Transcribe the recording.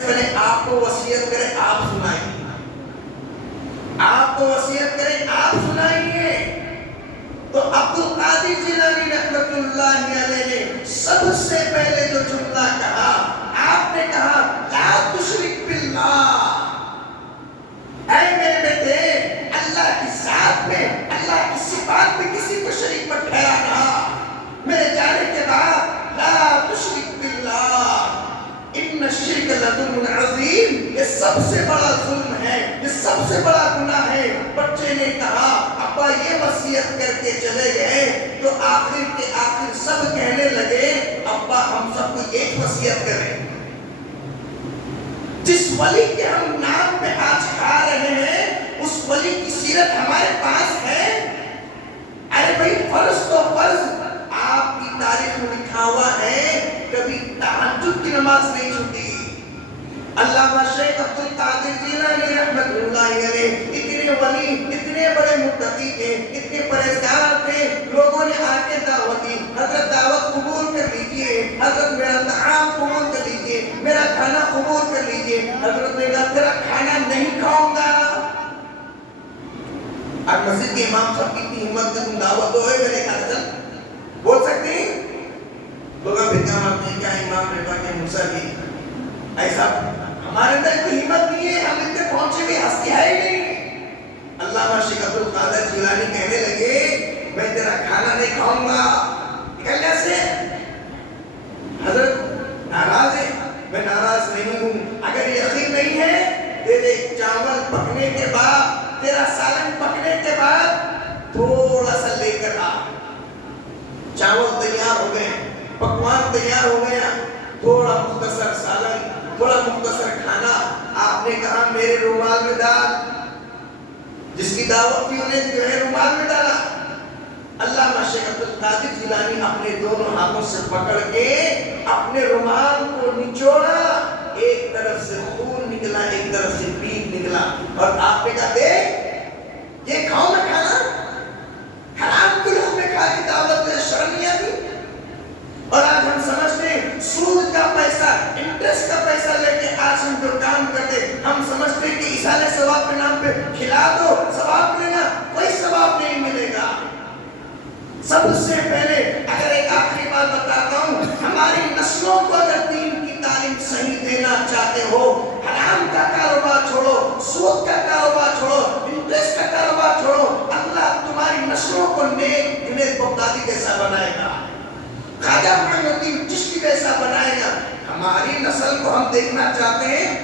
پہلے آپ کو وصیت کرے آپ سنائیے، آپ کو وصیت کرے آپ سنائیے۔ تو عبد القادر جیلانی رحمۃ اللہ علیہ نے سب سے پہلے جو جملہ کہا، آپ نے کہا لا تشرک باللہ، اے میرے بیٹے اللہ کی ذات میں، اللہ کی صفات میں کسی کو شریک مت ٹھہرانا۔ میرے جانے کے بعد لا تشرک باللہ ان الشرک لظلم عظیم، یہ سب سے بڑا ظلم ہے، یہ سب سے بڑا گناہ ہے۔ بچے نے کہا ابا یہ وصیت کر کے چلے گئے، تو آخر کے آخر سب کہنے لگے ابا ہم سب کو ایک وصیت کریں، جس ولی کے ہم نام پہ آج کھا رہے ہیں اس ولی کی سیرت ہمارے پاس ہے۔ ارے بھائی فرض تو فرض، آپ کی تاریخ میں لکھا ہوا ہے کبھی تہجد کی نماز نہیں چھوٹی۔ علامہ شیخ عبد القادر جیلانی رحمۃ اللہ علیہ اتنے ولی، اتنے بڑے متقی تھے، اتنے پرہیزگار تھے، لوگوں نے آ کے دعوت دی، حضرت دعوت قبول کر لیجئے، حضرت میرا طعام قبول کر لیجئے، میرا کھانا قبول کر لیجئے۔ حضرت نے کہا تیرا کھانا نہیں کھاؤں گا۔ اب مسجد کے امام صاحب کی اتنی ہمت کہ تم دعوت دو ہے میرے کھانا چل بول سکتے ہیں؟ لوگاں پھر کہا آپ نے کیا امام نے کہا کہ موسیٰ بھی ایسا ہمارے اندر کوئی ہمت نہیں ہے، ہم اتنے پہنچے ہوئے ہستی ہے ہی نہیں۔ علامہ شیخ عبد القادر جیلانی کہنے لگے میں تیرا کھانا نہیں کھاؤں گا۔ نکلنے سے حضرت ناراض ہے، میں ناراض نہیں ہوں، اگر یقین نہیں ہے تیرے چاول پکنے کے بعد، تیرا سالن پکنے کے بعد تھوڑا سا لے کر آ۔ چاول تیار ہو گئے، پکوان تیار ہو گیا، تھوڑا مختصر سالن، تھوڑا مختصر کھانا، آپ نے کہا میرے رومال میں ڈال۔ جس کی دعوت تھی انہیں جو ہے رومال میں ڈالا۔ علامہ شیخ عبد القادر جیلانی اپنے دونوں ہاتھوں سے پکڑ کے اپنے رومال کو نچوڑا، ایک طرف سے خون نکلا، ایک طرف سے پیپ نکلا، اور آپ نے کہا دیکھ یہ کھاؤ میں کھانا، حرام کے لوگ میں کھا کی دعوت میں شرم نہیں آتی۔ اور آج ہم سمجھتے ہیں سود کا پیسہ، انٹرسٹ کا پیسہ لے کے آج ہم جو کام کرتے، ہم سمجھتے ہیں کہ اصالہ ثواب کے نام پہ کھلا دو ثواب ملے گا، کوئی ثواب نہیں ملے گا۔ سب سے پہلے اگر ایک آخری بات بتاتا ہوں، ہماری نسلوں کو اگر دین کی تعلیم صحیح دینا چاہتے ہو، حرام کا کاروبار چھوڑو، سود کا کاروبار چھوڑو، انٹرسٹ کا کاروبار چھوڑو، اللہ تمہاری نسلوں کو نیک جنید بغدادی کیسا بنائے گا، خواجہ معین الدین چشتی کیسا بنائے گا۔ ہماری نسل کو ہم دیکھنا چاہتے ہیں